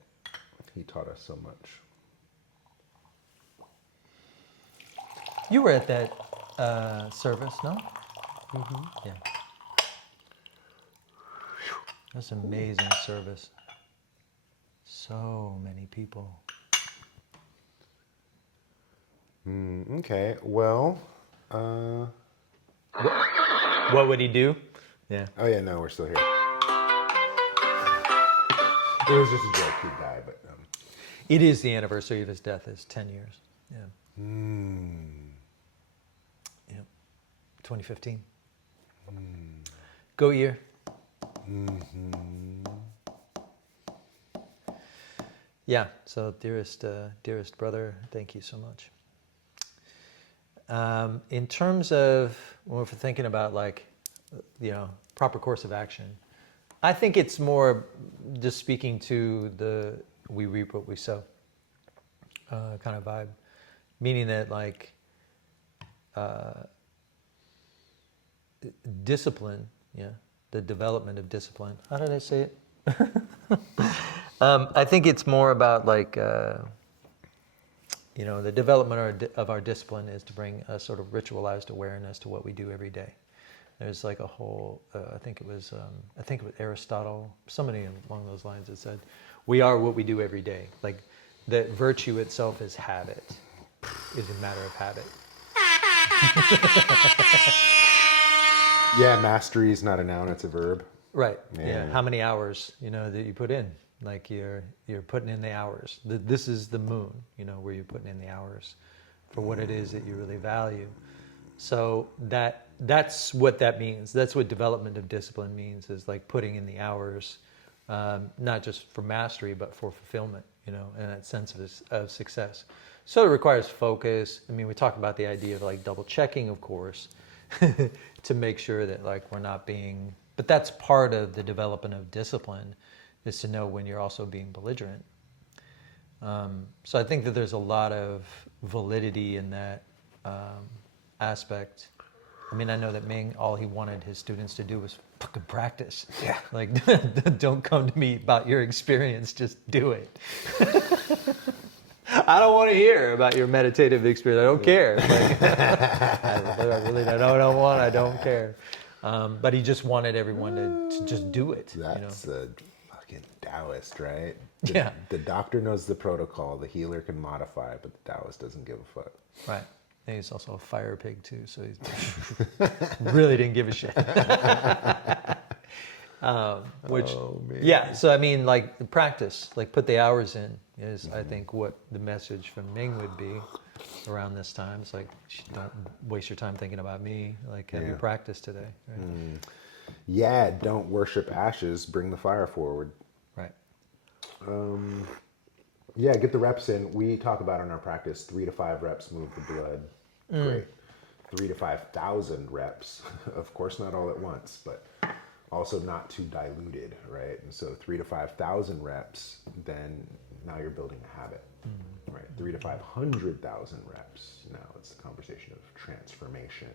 he taught us so much. You were at that service, no? Mm-hmm. Yeah. That's an amazing service. So many people. Okay, well, What would he do? Yeah. oh yeah, no, we're still here. It was just a joke, he'd die, but It is the anniversary of his death. It's 10 years. Yeah. Yep. 2015. Go year. Yeah. So, dearest brother, thank you so much. In terms of when we're thinking about proper course of action, I think it's more just speaking to the we reap what we sow kind of vibe, meaning that discipline, the development of discipline. How did I say it? I think it's more about the development of our discipline is to bring a sort of ritualized awareness to what we do every day. There's a whole, I think it was Aristotle, somebody along those lines that said, we are what we do every day. That virtue itself is habit, is a matter of habit. yeah, mastery is not a noun, it's a verb. Right. Yeah. Yeah. How many hours, that you put in? You're putting in the hours. This is the moon, where you're putting in the hours for what it is that you really value. So that's what that means. That's what development of discipline means, is putting in the hours, not just for mastery, but for fulfillment, and that sense of success. So it requires focus. I mean, we talk about the idea of double checking, of course, to make sure that we're not being, but that's part of the development of discipline, is to know when you're also being belligerent. So I think that there's a lot of validity in that aspect. I mean, I know that Ming, all he wanted his students to do was fucking practice. Yeah. Like, don't come to me about your experience, just do it. I don't want to hear about your meditative experience. I don't care. Like, I don't care. But he just wanted everyone to just do it. That's a fucking Taoist, right? Yeah. The doctor knows the protocol, the healer can modify, but the Taoist doesn't give a fuck. Right. And he's also a fire pig too, so he really didn't give a shit. Yeah. So I mean, like practice, like put the hours in is I think what the message from Ming would be around this time. It's like don't waste your time thinking about me. Like have your practice today. Right? Yeah, don't worship ashes, bring the fire forward. Right. Yeah, get the reps in. We talk about in our practice 3 to 5 reps move the blood. Great. 3 to 5,000 reps. Of course, not all at once, but also not too diluted, right? And so 3 to 5,000 reps, then now you're building a habit, right? 3 to 500,000 reps. Now it's the conversation of transformation,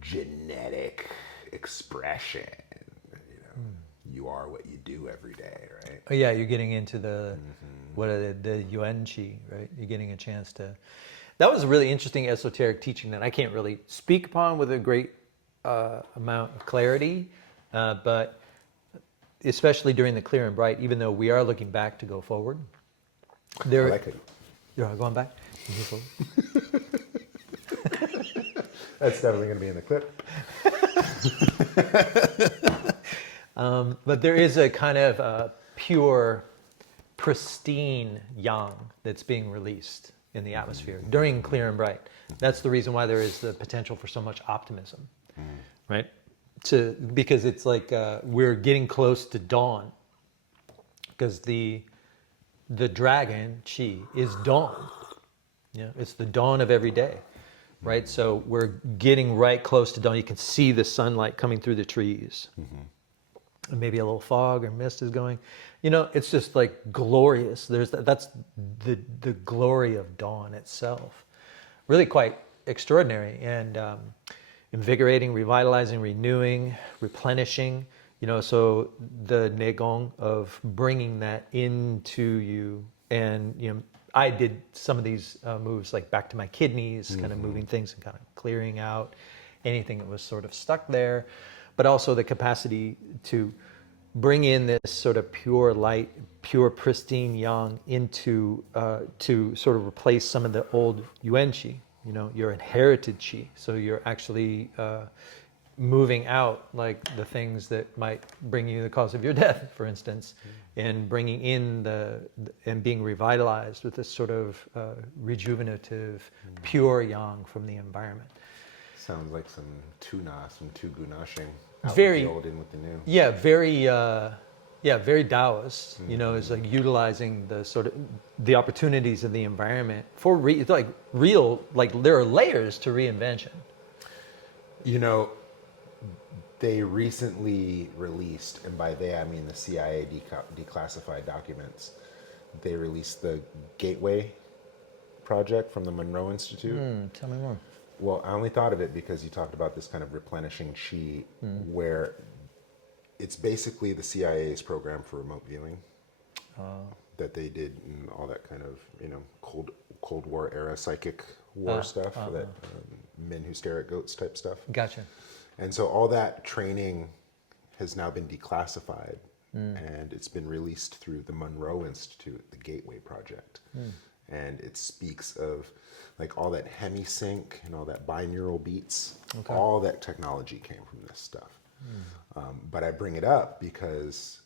genetic expression. You are what you do every day, right? Oh yeah, you're getting into the what are the yuan qi, right? You're getting a chance to. That was a really interesting esoteric teaching that I can't really speak upon with a great amount of clarity, but especially during the clear and bright, even though we are looking back to go forward. I like it. You're going back? You go forward? That's definitely going to be in the clip. But there is a kind of pure, pristine yang that's being released in the atmosphere during clear and bright. That's the reason why there is the potential for so much optimism, right? Because it's like we're getting close to dawn. Because the dragon chi is dawn. Yeah, it's the dawn of every day, right? So we're getting right close to dawn. You can see the sunlight coming through the trees. And maybe a little fog or mist is going. It's just like glorious. That's the glory of dawn itself. Really quite extraordinary and invigorating, revitalizing, renewing, replenishing. So the Negong of bringing that into you, and I did some of these moves like back to my kidneys, kind of moving things and kind of clearing out anything that was sort of stuck there, but also the capacity to bring in this sort of pure light, pure pristine yang into to sort of replace some of the old yuan qi, your inherited qi. So you're actually moving out like the things that might bring you the cause of your death, for instance, and bringing in and being revitalized with this sort of rejuvenative, pure yang from the environment. Sounds like some Tugu Nashing. Very the old in with the new. Yeah, very Taoist. Is like utilizing the sort of the opportunities of the environment for real. Like there are layers to reinvention. They recently released, and by they I mean the CIA declassified documents. They released the Gateway project from the Monroe Institute. Tell me more. Well, I only thought of it because you talked about this kind of replenishing chi, where it's basically the CIA's program for remote viewing that they did and all that kind of Cold War era psychic war stuff, that men who stare at goats type stuff. Gotcha. And so all that training has now been declassified, and it's been released through the Monroe Institute, the Gateway Project. And it speaks of like all that hemisync and all that binaural beats. Okay. All that technology came from this stuff. But I bring it up because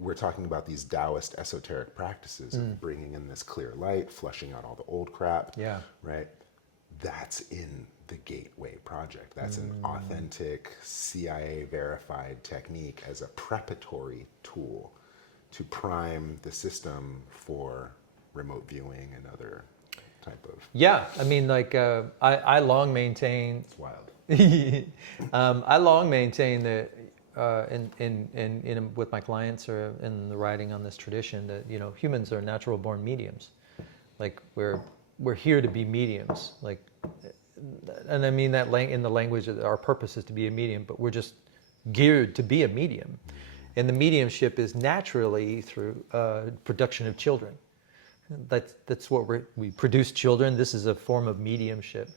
we're talking about these Taoist esoteric practices of bringing in this clear light, flushing out all the old crap. Yeah. Right? That's in the Gateway Project. That's an authentic CIA verified technique as a preparatory tool to prime the system for remote viewing and other type of. Yeah, I mean, like I long maintain. It's wild. I long maintain that with my clients or in the writing on this tradition that humans are natural born mediums, like we're here to be mediums, like, and I mean that in the language that our purpose is to be a medium, but we're just geared to be a medium, and the mediumship is naturally through production of children. That's what we produce children. This is a form of mediumship,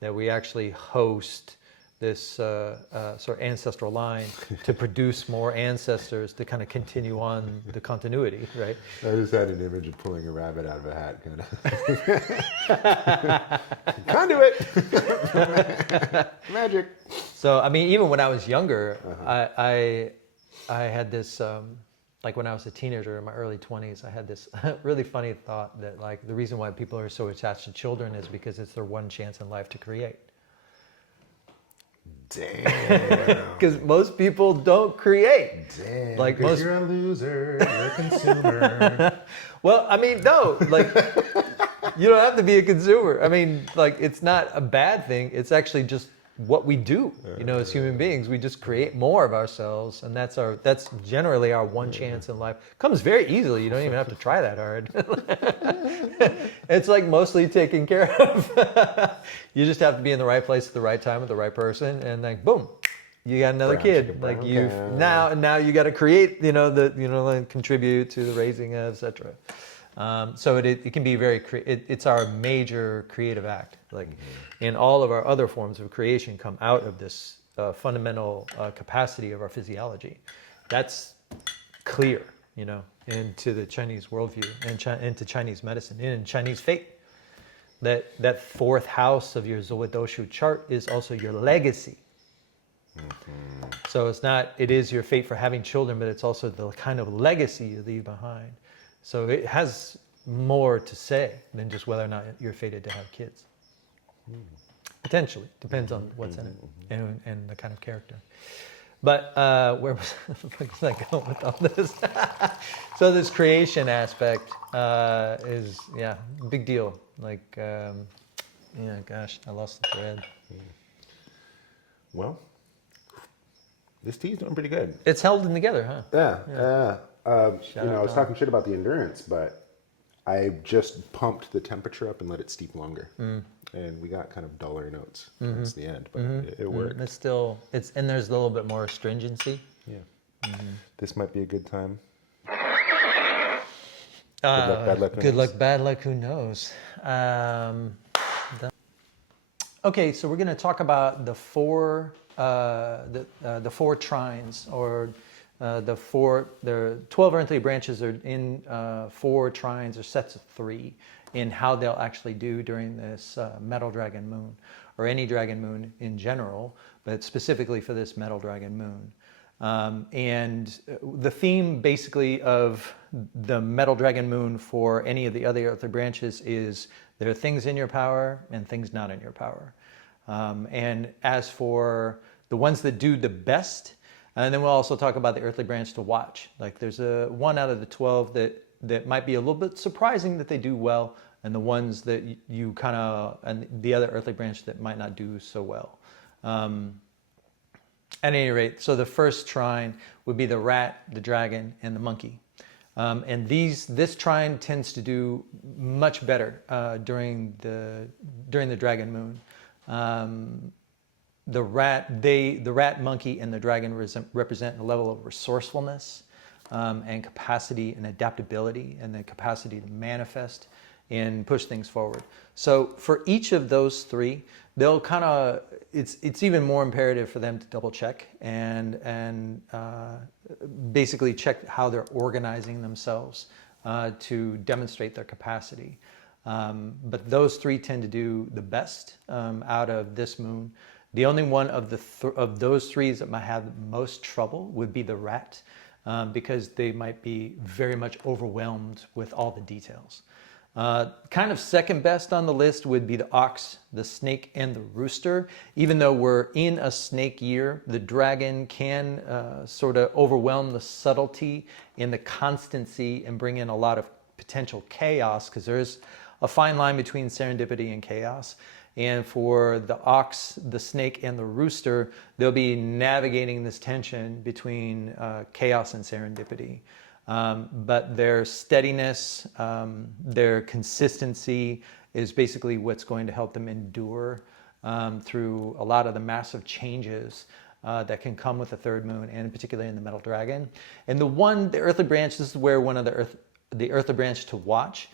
that we actually host this sort of ancestral line to produce more ancestors to kind of continue on the continuity, right? I just had an image of pulling a rabbit out of a hat, kind of. Conduit! Magic! So, I mean, even when I was younger, I had this, like when I was a teenager in my early 20s, I had this really funny thought that, like, the reason why people are so attached to children is because it's their one chance in life to create. Damn. Because most people don't create. Damn. Like Because you're a loser. You're a consumer. Well, I mean, no, like, you don't have to be a consumer. I mean, like, it's not a bad thing. It's actually just what we do, as human beings. We just create more of ourselves, and that's generally our one chance in life. Comes very easily. You don't even have to try that hard. It's like mostly taken care of. You just have to be in the right place at the right time with the right person, and then boom, you got another kid. Like now you got to create, contribute to the raising, etc. So it can be very, it's our major creative act. Like, and all of our other forms of creation come out of this fundamental capacity of our physiology. That's clear, into the Chinese worldview and into Chinese medicine and in Chinese fate. That fourth house of your Zhuodoshu chart is also your legacy. So it is your fate for having children, but it's also the kind of legacy you leave behind. So it has more to say than just whether or not you're fated to have kids. Potentially. Depends on what's in it and the kind of character. But where was I going with all this? So this creation aspect is, big deal. Like, gosh, I lost the thread. Well, this tea's doing pretty good. It's held together, huh? Yeah. I was talking shit about the endurance, but I just pumped the temperature up and let it steep longer. And we got kind of duller notes towards the end, but it worked. It's still, and there's a little bit more astringency. Yeah. This might be a good time. Good luck, bad luck, who knows? Okay, so we're going to talk about the four trines, or the 12 earthly branches are in 4 trines or sets of 3 in how they'll actually do during this metal dragon moon, or any dragon moon in general, but specifically for this metal dragon moon. And the theme basically of the metal dragon moon for any of the other earthly branches is there are things in your power and things not in your power. And as for the ones that do the best, and then we'll also talk about the earthly branch to watch. Like there's one out of the 12 that might be a little bit surprising that they do well, and the ones that you kind of, and the other earthly branch that might not do so well. At any rate, so the first trine would be the rat, the dragon, and the monkey. And this trine tends to do much better during the dragon moon. The rat, monkey, and the dragon represent a level of resourcefulness and capacity and adaptability, and the capacity to manifest and push things forward. So for each of those 3, they'll kind of, it's even more imperative for them to double check and basically check how they're organizing themselves to demonstrate their capacity. But those 3 tend to do the best out of this moon. The only one of those 3 that might have the most trouble would be the rat, because they might be very much overwhelmed with all the details. Kind of second best on the list would be the ox, the snake, and the rooster. Even though we're in a snake year, the dragon can sort of overwhelm the subtlety and the constancy and bring in a lot of potential chaos, because there is a fine line between serendipity and chaos. And for the ox, the snake, and the rooster, they'll be navigating this tension between chaos and serendipity. But their steadiness, their consistency is basically what's going to help them endure through a lot of the massive changes that can come with the third moon, and particularly in the metal dragon. And the earthly branch, this is where one of the earthly branch to watch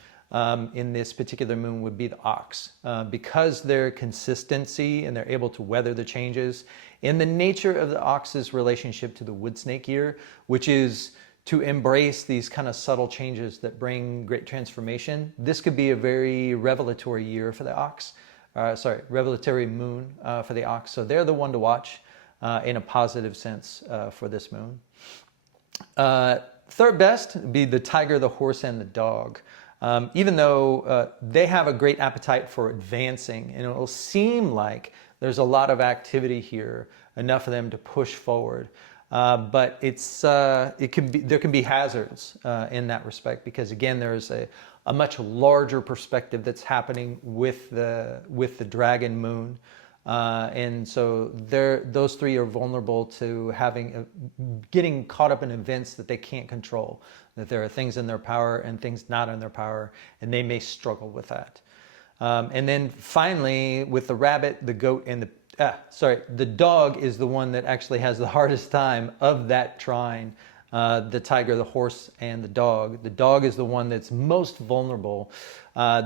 in this particular moon would be the ox, because their consistency and they're able to weather the changes, and the nature of the ox's relationship to the wood snake year, which is to embrace these kind of subtle changes that bring great transformation. This could be a very revelatory year for the ox. Revelatory moon for the ox. So they're the one to watch in a positive sense for this moon. Third best would be the tiger, the horse, and the dog. Even though they have a great appetite for advancing, and it will seem like there's a lot of activity here, enough for them to push forward. But there can be hazards in that respect, because again, there's a much larger perspective that's happening with the dragon moon, and so those three are vulnerable to getting caught up in events that they can't control. That there are things in their power and things not in their power, and they may struggle with that. And then finally, with the rabbit, the goat, and the dog is the one that actually has the hardest time of that trine. The tiger, the horse, and the dog. The dog is the one that's most vulnerable.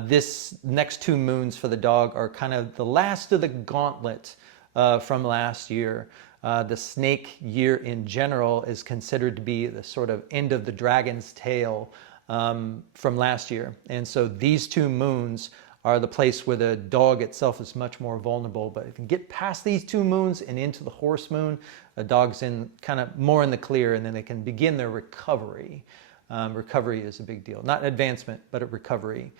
This next 2 moons for the dog are kind of the last of the gauntlet from last year. The snake year in general is considered to be the sort of end of the dragon's tail from last year. And so these 2 moons are the place where the dog itself is much more vulnerable. But if you get past these 2 moons and into the horse moon, the dog's in kind of more in the clear, and then they can begin their recovery. Recovery is a big deal. Not advancement, but a recovery.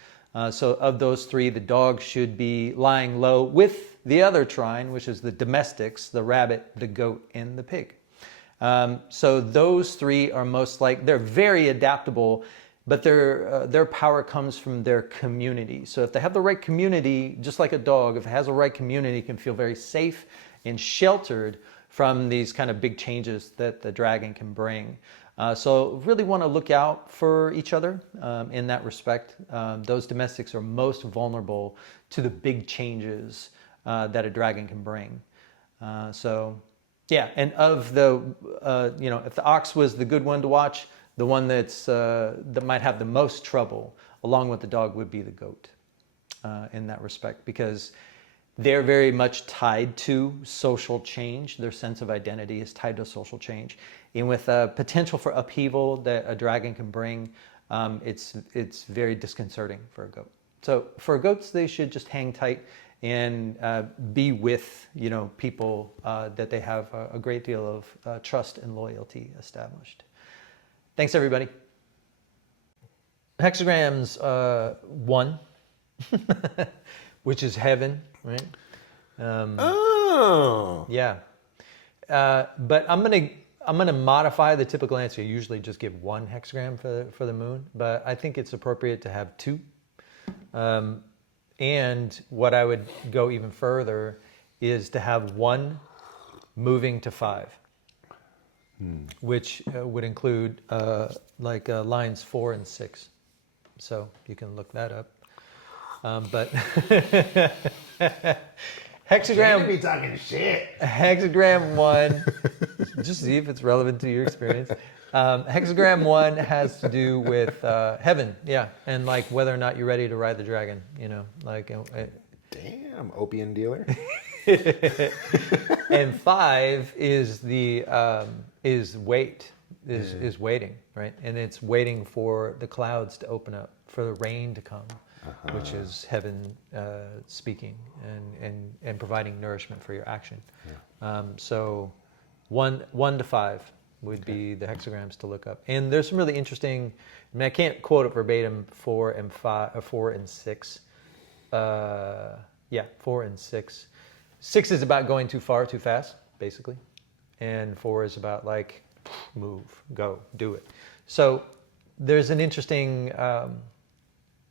So of those 3, the dog should be lying low with the other trine, which is the domestics, the rabbit, the goat, and the pig. So those 3 are they're very adaptable, but their power comes from their community. So if they have the right community, just like a dog, if it has the right community, it can feel very safe and sheltered from these kind of big changes that the dragon can bring. So really want to look out for each other in that respect. Those domestics are most vulnerable to the big changes that a dragon can bring. And of the, if the ox was the good one to watch, the one that might have the most trouble, along with the dog, would be the goat in that respect, because they're very much tied to social change. Their sense of identity is tied to social change. And with a potential for upheaval that a dragon can bring, it's very disconcerting for a goat. So for goats, they should just hang tight and be with people that they have a great deal of trust and loyalty established. Thanks, everybody. Hexagram's 1, which is heaven, right? Yeah. But I'm gonna modify the typical answer. You usually just give 1 hexagram for the moon, but I think it's appropriate to have 2. And what I would go even further is to have 1 moving to 5. Which would include lines 4 and 6. So you can look that up. But hexagram. Be talking shit. Hexagram 1. Just see if it's relevant to your experience. Hexagram 1 has to do with heaven, and like whether or not you're ready to ride the dragon. Damn, opium dealer. And 5 is waiting, right? And it's waiting for the clouds to open up, for the rain to come, which is heaven speaking and providing nourishment for your action. So 1 to 5 would be the hexagrams to look up. And there's some really interesting. I can't quote it verbatim. 4 and 5, 4 and 6. 4 and 6. 6 is about going too far, too fast, basically, and 4 is about move, go, do it. So there's an interesting,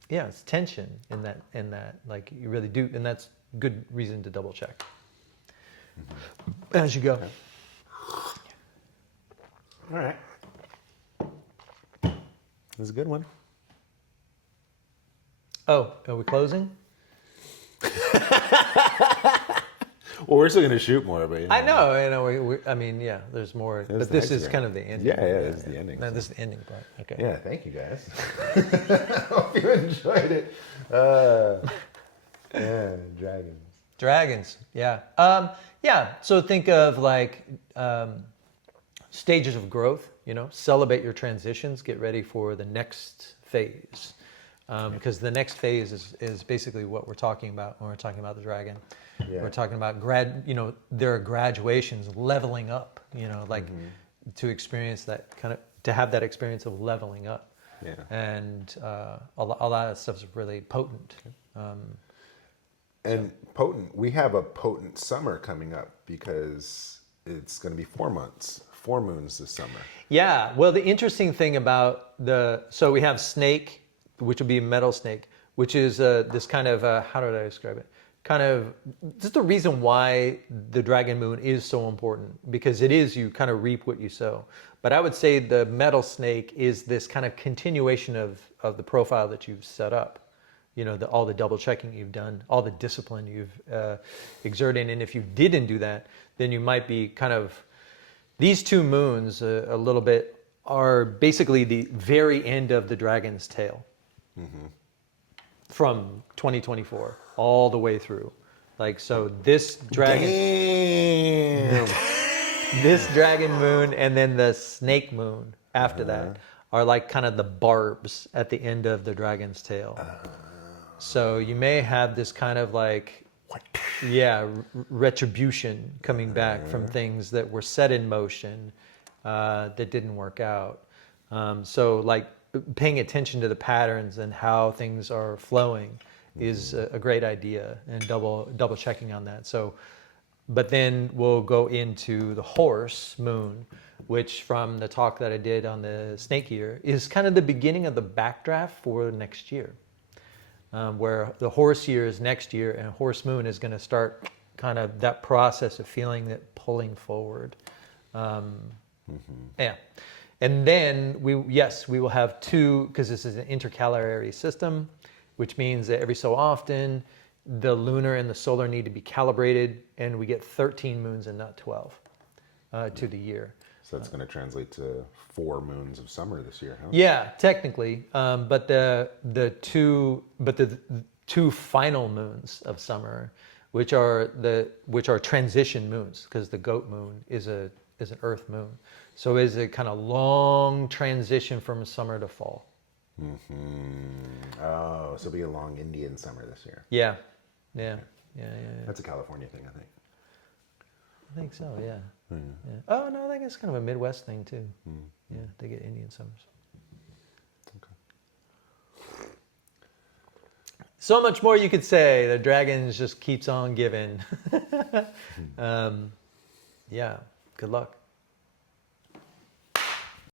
it's tension in that. Like you really do, and that's good reason to double check as you go. Okay. All right. This is a good one. Oh, are we closing? Well, we're still going to shoot more, but I know. I mean, yeah, there's more. It was But this nice is here. kind of the ending. Yeah, this is the ending. No, this is the ending part. Okay. Yeah, thank you guys. Hope you enjoyed it. Yeah, dragons. Dragons. Yeah. Yeah. So think of like stages of growth. Celebrate your transitions. Get ready for the next phase. Because the next phase is basically what we're talking about when we're talking about the dragon. Yeah. We're talking about there are graduations, leveling up, to experience that to have that experience of leveling up. Yeah. And a lot of stuff is really potent. And potent, we have a potent summer coming up because it's going to be 4 months, 4 moons this summer. Yeah. Well, the interesting thing about so we have snake, which would be a metal snake, which is this kind of, how did I describe it? Kind of, just the reason why the dragon moon is so important, because it is, you kind of reap what you sow. But I would say the metal snake is this kind of continuation of the profile that you've set up. All the double checking you've done, all the discipline you've exerted. And if you didn't do that, then you might be kind of, these 2 moons a little bit are basically the very end of the dragon's tail. From 2024 all the way through. So this dragon, Damn. this dragon moon and then the snake moon after that are like kind of the barbs at the end of the dragon's tail. So you may have this kind of retribution coming back from things that were set in motion that didn't work out. Paying attention to the patterns and how things are flowing is a great idea, and double checking on that. But then we'll go into the horse moon, which from the talk that I did on the snake year is kind of the beginning of the backdraft for next year, where the horse year is next year and horse moon is going to start kind of that process of feeling it pulling forward. Yeah. And then we will have 2, because this is an intercalary system, which means that every so often the lunar and the solar need to be calibrated, and we get 13 moons and not 12 to the year. So that's going to translate to 4 moons of summer this year, huh? Yeah, technically, but the 2 final moons of summer, which are transition moons, because the goat moon is an earth moon. So it's a kind of long transition from summer to fall. Oh, so it'll be a long Indian summer this year. Yeah. That's a California thing, I think. I think so, yeah. Oh, no, I think it's kind of a Midwest thing, too. Yeah, they get Indian summers. Okay. So much more you could say. The dragons just keeps on giving. Yeah, good luck.